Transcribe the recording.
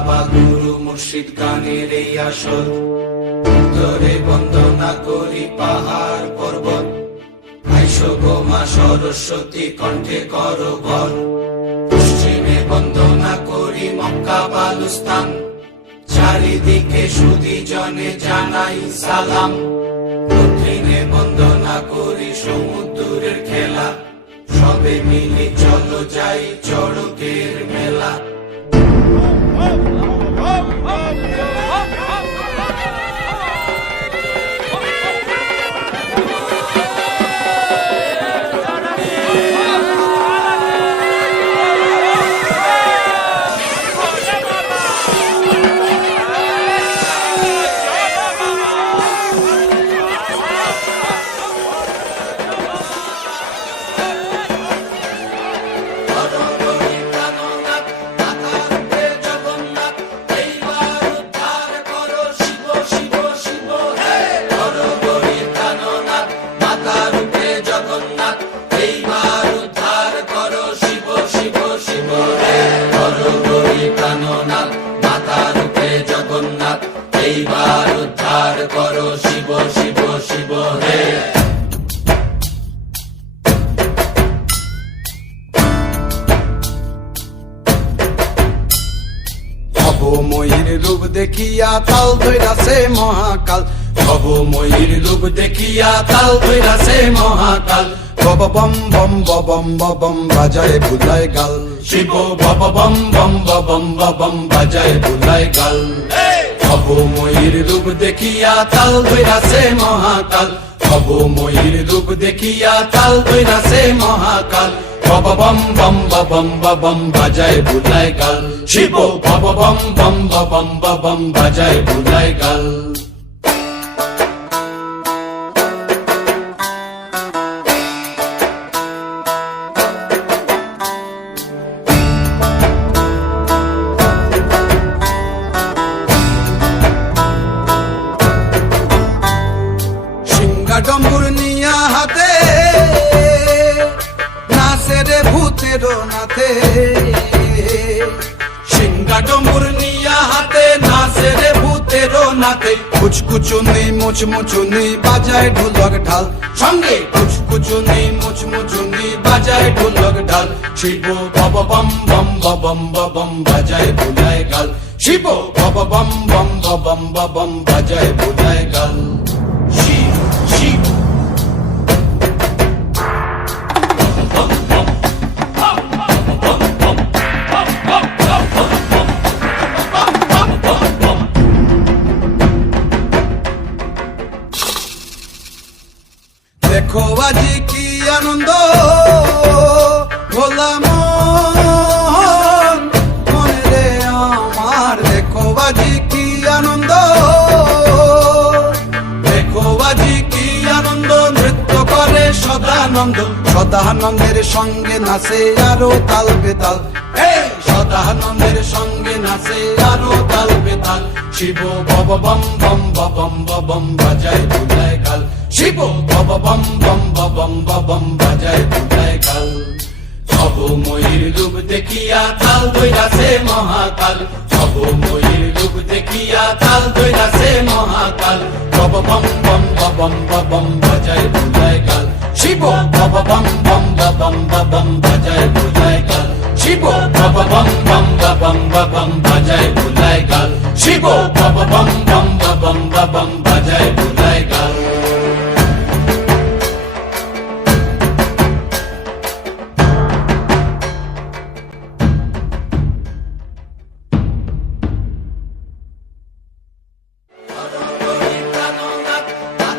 বাবা গুরু মুর্শিদ গানের এই আসর। উত্তরে বন্দনা করি পাহাড় পর্বত। আইসো সরস্বতী, কণ্ঠে করো বল। পশ্চিমে বন্দনা করি মক্কা বালুস্তান। চারিদিকে সুদি জনে জানাই সালাম। দক্ষিণে বন্দনা করি সমুদ্রের খেলা। সবে মিলে চলো যাই চড়কের মেলা। এইবার উদ্ধার করো শিব শিব শিব হে। রূপ দেখিয়া তাল ধৈরাছে মহাকাল। অবময়ীর রূপ দেখিয়া তাল ধৈরাছে মহাকাল। বব বম বম বম বম বাজায় গাল। শিব বব বম বম বম বম বাজায় বুলাই গাল। অবময়ীর রূপ দেখিয়া তাল ধৈরাছে মহাকাল। অবময়ীর রূপ দেখিয়া তাল ধৈরাছে মহাকাল। বব বম বম বম বাজায় বুলাই গাল। শিব বব বম বম বম বাজায় বুঝায় গাল। ভূতের নাথে সিংহা ডমুর নিয়া হাতে নাচে রে ভূতের নাতে। কুচকুচুনি, মুচমুচুনি, বাজায় ঢোলক ঢাল। সঙ্গে কুচকুচুনি, মুচমুচুনি, বাজায় ঢোলক ঢাল। শিব বব বম বম বম বম বাজায় বুলায় গাল। শিব বব বম বম বম বম বাজায় বুলায় গাল। দেখো আজি কি আনন্দ? ভোলা আমার দেখো আজি কি আনন্দ? দেখো আজি কি আনন্দ, নৃত্য করে সদানন্দ। সদানন্দের সঙ্গে নাচে আরও তাল বেতাল। এই সদানন্দের সঙ্গে নাচে আরও তাল বেতাল। শিব বব বম বম বম বম বাজায় শিব বব বম বম বম বম বাজায় বুলায় গাল সব ময়ূর রূপ দেখিয়া তাল দৈরাছে মহাকাল। সব ময়ূর রূপ দেখিয়া তাল দৈরাছে মহাকাল। বব বম বম বম বম বাজায় বুলায় গাল শিব বব বম বম বম বম বাজায় বুলায় গাল শিব বব বম বম বম বম বাজায় বুলায় গাল শিব বব বম বম বম বম বাজায়